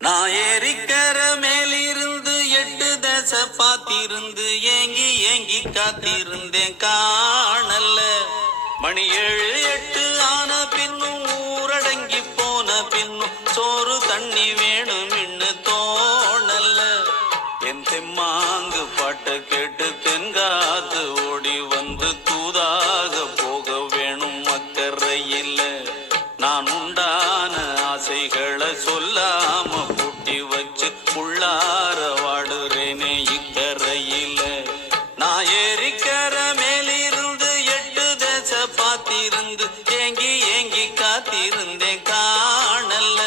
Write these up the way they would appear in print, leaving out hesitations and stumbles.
நான் ஏரிக்கர மேலிருந்து 8 தேச பாத்திருந்து ஏங்கி ஏங்கி காத்திருந்தேன் காணல்ல. மணி 7 8 ஆன பின்னும் ஊரடங்கி போன பின்னும் சோறு தண்ணி வேணும் இன்னு தோணல்ல. என் தெம்மாங்கு பாட்ட கேட்டு தென்காத்து ஓடி வந்து தூதாக போக வேணும் அக்கறையில். நான் உண்டான ஆசைகளை சொல்லாம பூட்டி வச்சு உள்ளார வாடுறேனே இக்கரையில. நான் ஏரிக்கர மேலிருந்து 8 தேச பாத்திருந்து ஏங்கி ஏங்கி காத்திருந்தேன் காணல்ல.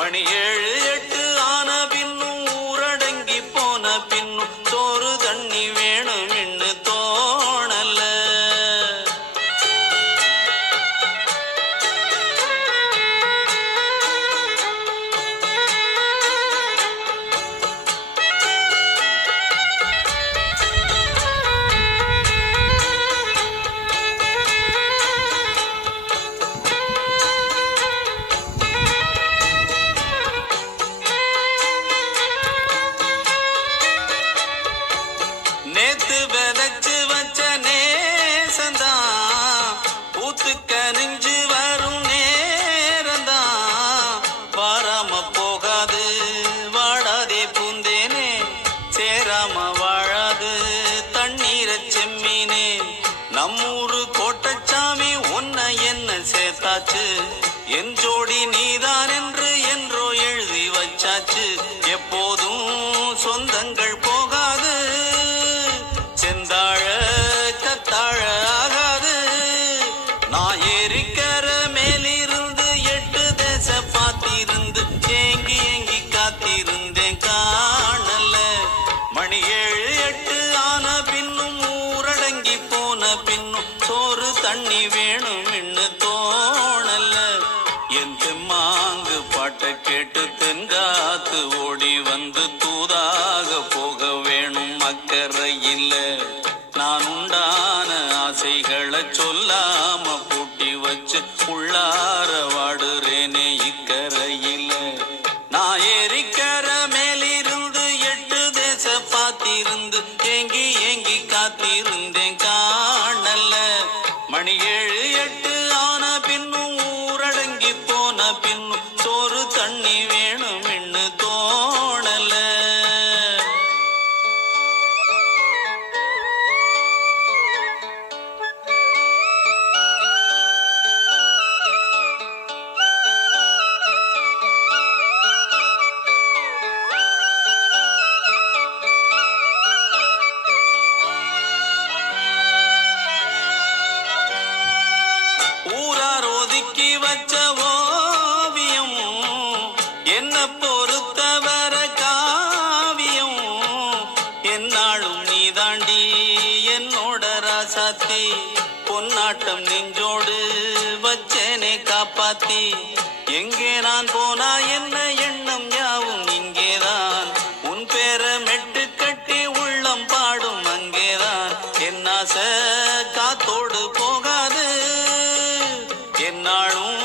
மணி 7 8 ஆன பின்னும் ஊரடங்கி போன பின்னும் சோறு தண்ணி வேணும் இன்னு தோணல்ல. நேத்து விதைச்சு வச்ச நேசந்தான் பூத்து கனிஞ்சு வரும் நேரந்தான். வாராம போகாது வாடாதே பூந்தேனே, சேராம வாழாது தண்ணீரை செம்மீனே. நம்மூரு கோட்டச்சாமி உன்னை என்ன சேர்த்தாச்சு, என் ஜோடி நீதான் என்று என்றோ எழுதி வச்சாச்சு. எப்போதும் சொந்தங்கள் போகாது, செந்தாழ கத்தாழ ஆகாது. நான் ஏரிக்கர மேலிருந்து 8 தேச பாத்திருந்து ஏங்கி ஏங்கி காத்திருந்தேன் காணல்ல. மணி 7 8 ஆன பின்னும் ஊரடங்கி போன பின்னும் சோறு தண்ணி வேணும் இன்னு தோணல்ல. என் தெம்மாங்கு பாட்ட கேட்டு தென்காத்து ஓடி வந்து தூதாக போக வேணும் அக்கறையில். நான் உண்டான ஆசைகளை சொல்லாம பூட்டி வச்சு உள்ளார வாடுறேனே இக்கரையில். நான் ஏரிக்கர மேலிருந்து 8 தேச பாத்திருந்து ஏங்கி ஏங்கி காத்திருந்தேன் காணல்ல. மணி 7 8 ஆன பின்னும் ஊரடங்கி போன பின்னும் சோறு தண்ணி வேணும் இன்னு தோணல. ஊரார் ஒதுக்கி வச்ச ஓவியம் என்ன பொறுத்தவர காவியம். என்னாலும் நீ தாண்டி என்னோட ராசாத்தி, பொன்னாட்டம் நெஞ்சோடு வச்சேனே காப்பாத்தி. எங்கே நான் போனா என்ன எண்ணம் யாவும் இங்கேதான், உன் பேர மெட்டு கட்டி உள்ளம் பாடும் அங்கேதான். என் ஆசை காத்தோடு போகாது, என்னாலும்